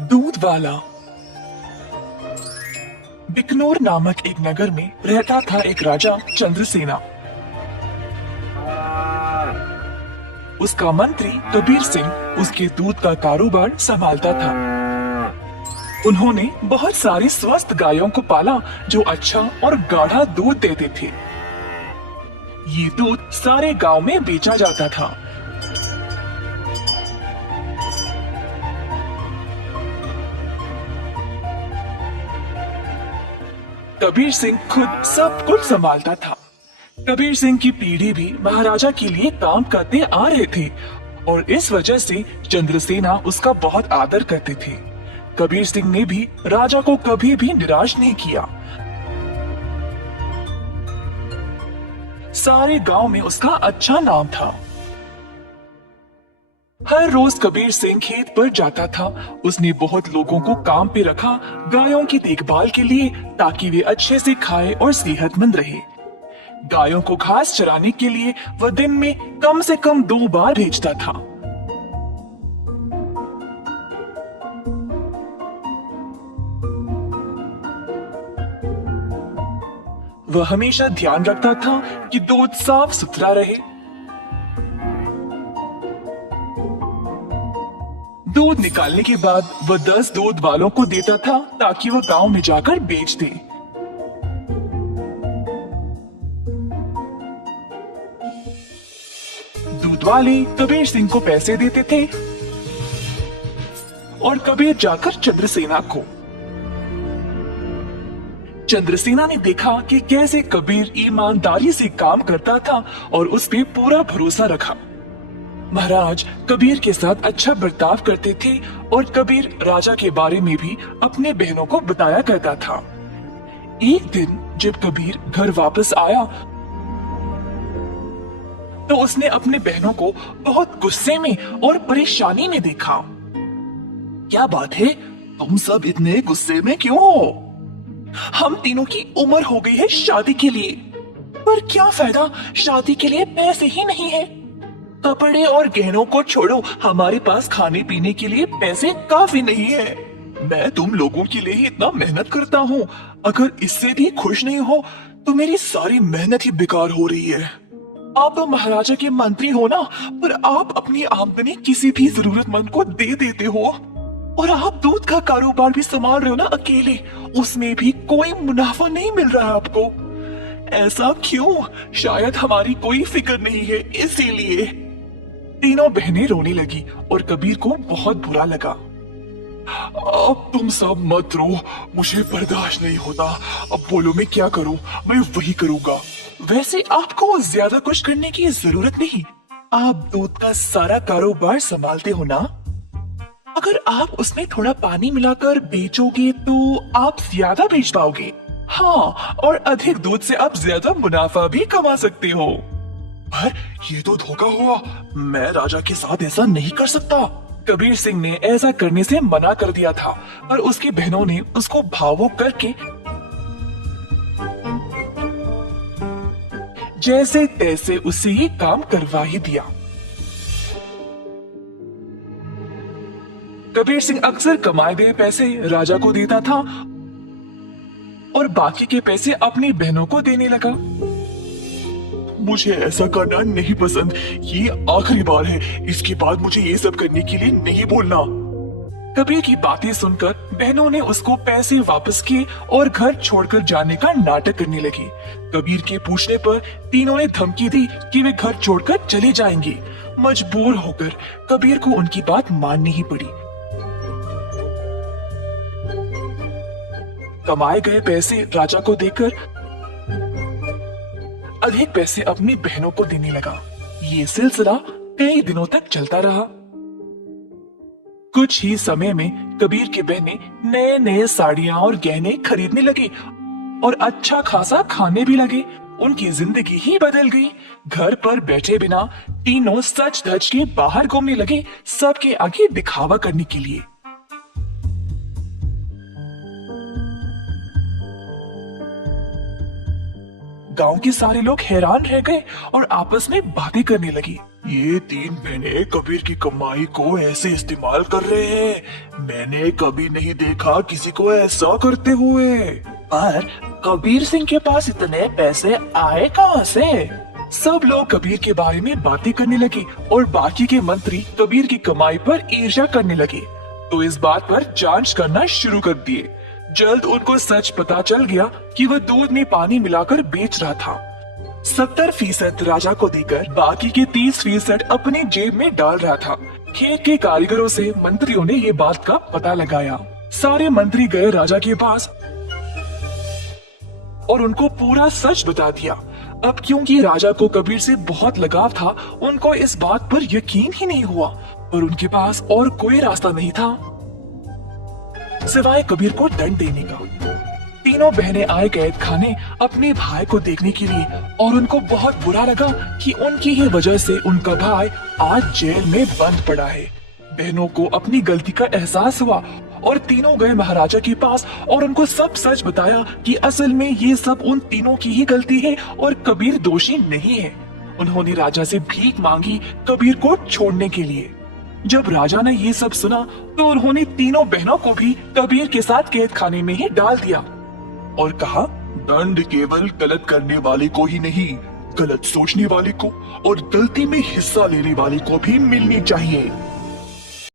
दूध वाला। बिकनौर नामक एक नगर में रहता था एक राजा चंद्रसेना। उसका मंत्री कबीर सिंह उसके दूध का कारोबार संभालता था। उन्होंने बहुत सारी स्वस्थ गायों को पाला जो अच्छा और गाढ़ा दूध देते थे। ये दूध सारे गांव में बेचा जाता था। कबीर सिंह खुद सब कुछ संभालता था। कबीर सिंह की पीढ़ी भी महाराजा के लिए काम करते आ रहे थे और इस वजह से चंद्रसेना उसका बहुत आदर करते थे। कबीर सिंह ने भी राजा को कभी भी निराश नहीं किया। सारे गांव में उसका अच्छा नाम था। हर रोज कबीर सिंह खेत पर जाता था। उसने बहुत लोगों को काम पे रखा गायों की देखभाल के लिए, ताकि वे अच्छे से खाए और सेहतमंद रहे। गायों को घास चराने के लिए वह दिन में कम से कम 2 बार भेजता था। वह हमेशा ध्यान रखता था कि दूध साफ सुथरा रहे। दूध निकालने के बाद वह 10 दूध वालों को देता था ताकि वह गांव में जाकर बेच दे। दूध वाले कबीर सिंह को पैसे देते थे और कबीर जाकर चंद्रसेना को। चंद्रसेना ने देखा कि कैसे कबीर ईमानदारी से काम करता था और उस पे पूरा भरोसा रखा। महाराज कबीर के साथ अच्छा बर्ताव करते थे और कबीर राजा के बारे में भी अपने बहनों को बताया करता था। एक दिन जब कबीर घर वापस आया तो उसने अपने बहनों को बहुत गुस्से में और परेशानी में देखा। क्या बात है, तुम सब इतने गुस्से में क्यों हो? हम तीनों की उम्र हो गई है शादी के लिए, पर क्या फायदा, शादी के लिए पैसे ही नहीं है। कपड़े और गहनों को छोड़ो, हमारे पास खाने पीने के लिए पैसे काफी नहीं है। मैं तुम लोगों के लिए ही इतना मेहनत करता हूँ, अगर इससे भी खुश नहीं हो तो मेरी सारी मेहनत ही बेकार हो रही है। आप तो महाराजा के मंत्री हो ना, पर आप अपनी आमदनी किसी भी जरूरतमंद को दे देते हो और आप दूध का कारोबार भी संभाल रहे हो ना अकेले, उसमें भी कोई मुनाफा नहीं मिल रहा है आपको। ऐसा क्यों? शायद हमारी कोई फिक्र नहीं है इसीलिए। तीनों बहनें रोने लगी और कबीर को बहुत बुरा लगा। अब तुम सब मत रो, मुझे बर्दाश्त नहीं होता। अब बोलो मैं क्या करूं? मैं वही करूंगा। वैसे आपको ज्यादा कुछ करने की जरूरत नहीं, आप दूध का सारा कारोबार संभालते हो ना। अगर आप उसमें थोड़ा पानी मिलाकर बेचोगे तो आप ज्यादा बेच पाओगे। हाँ, और अधिक दूध से आप ज्यादा मुनाफा भी कमा सकते हो। पर ये तो धोखा हुआ, मैं राजा के साथ ऐसा नहीं कर सकता। कबीर सिंह ने ऐसा करने से मना कर दिया था, पर उसकी बहनों ने उसको भावुक करके जैसे तैसे उससे ये काम करवा ही दिया। कबीर सिंह अक्सर कमाए गए पैसे राजा को देता था और बाकी के पैसे अपनी बहनों को देने लगा। मुझे ऐसा करना नहीं पसंद, ये आखिरी बार है, इसके बाद मुझे ये सब करने के लिए नहीं बोलना। कबीर की बातें सुनकर बहनों ने उसको पैसे वापस किए और घर छोड़कर जाने का नाटक करने लगी। कबीर के पूछने पर तीनों ने धमकी दी कि वे घर छोड़कर चले जाएंगे। मजबूर होकर कबीर को उनकी बात माननी ही पड़ी। कमाए गए पैसे राजा को देकर अधिक पैसे अपनी बहनों को देने लगा। ये सिलसिला कई दिनों तक चलता रहा। कुछ ही समय में कबीर की बहनें नए नए साड़ियां और गहने खरीदने लगी और अच्छा खासा खाने भी लगे। उनकी जिंदगी ही बदल गई। घर पर बैठे बिना तीनों सच धज के बाहर घूमने लगे, सबके आगे दिखावा करने के लिए। गांव के सारे लोग हैरान रह गए और आपस में बातें करने लगी। ये तीन बहनें कबीर की कमाई को ऐसे इस्तेमाल कर रहे हैं। मैंने कभी नहीं देखा किसी को ऐसा करते हुए। पर कबीर सिंह के पास इतने पैसे आए कहाँ से? सब लोग कबीर के बारे में बातें करने लगे और बाकी के मंत्री कबीर की कमाई पर ईर्ष्या करने लगे, तो इस बात पर जांच करना शुरू कर दिए। जल्द उनको सच पता चल गया कि वह दूध में पानी मिलाकर बेच रहा था। 70% राजा को देकर बाकी के 30% अपनी जेब में डाल रहा था। खेत के कारीगरों से मंत्रियों ने ये बात का पता लगाया। सारे मंत्री गए राजा के पास और उनको पूरा सच बता दिया। अब क्योंकि राजा को कबीर से बहुत लगाव था, उनको इस बात पर यकीन ही नहीं हुआ और उनके पास और कोई रास्ता नहीं था सिवाय कबीर को दंड देने का। तीनों बहनें आए कैद खाने अपने भाई को देखने के लिए और उनको बहुत बुरा लगा कि उनकी ही वजह से उनका भाई आज जेल में बंद पड़ा है। बहनों को अपनी गलती का एहसास हुआ और तीनों गए महाराजा के पास और उनको सब सच बताया कि असल में ये सब उन तीनों की ही गलती है और कबीर दोषी नहीं है। उन्होंने राजा से भीख मांगी कबीर को छोड़ने के लिए। जब राजा ने ये सब सुना तो उन्होंने तीनों बहनों को भी कबीर के साथ कैद खाने में ही डाल दिया और कहा, दंड केवल गलत करने वाले को ही नहीं, गलत सोचने वाले को और गलती में हिस्सा लेने वाले को भी मिलनी चाहिए।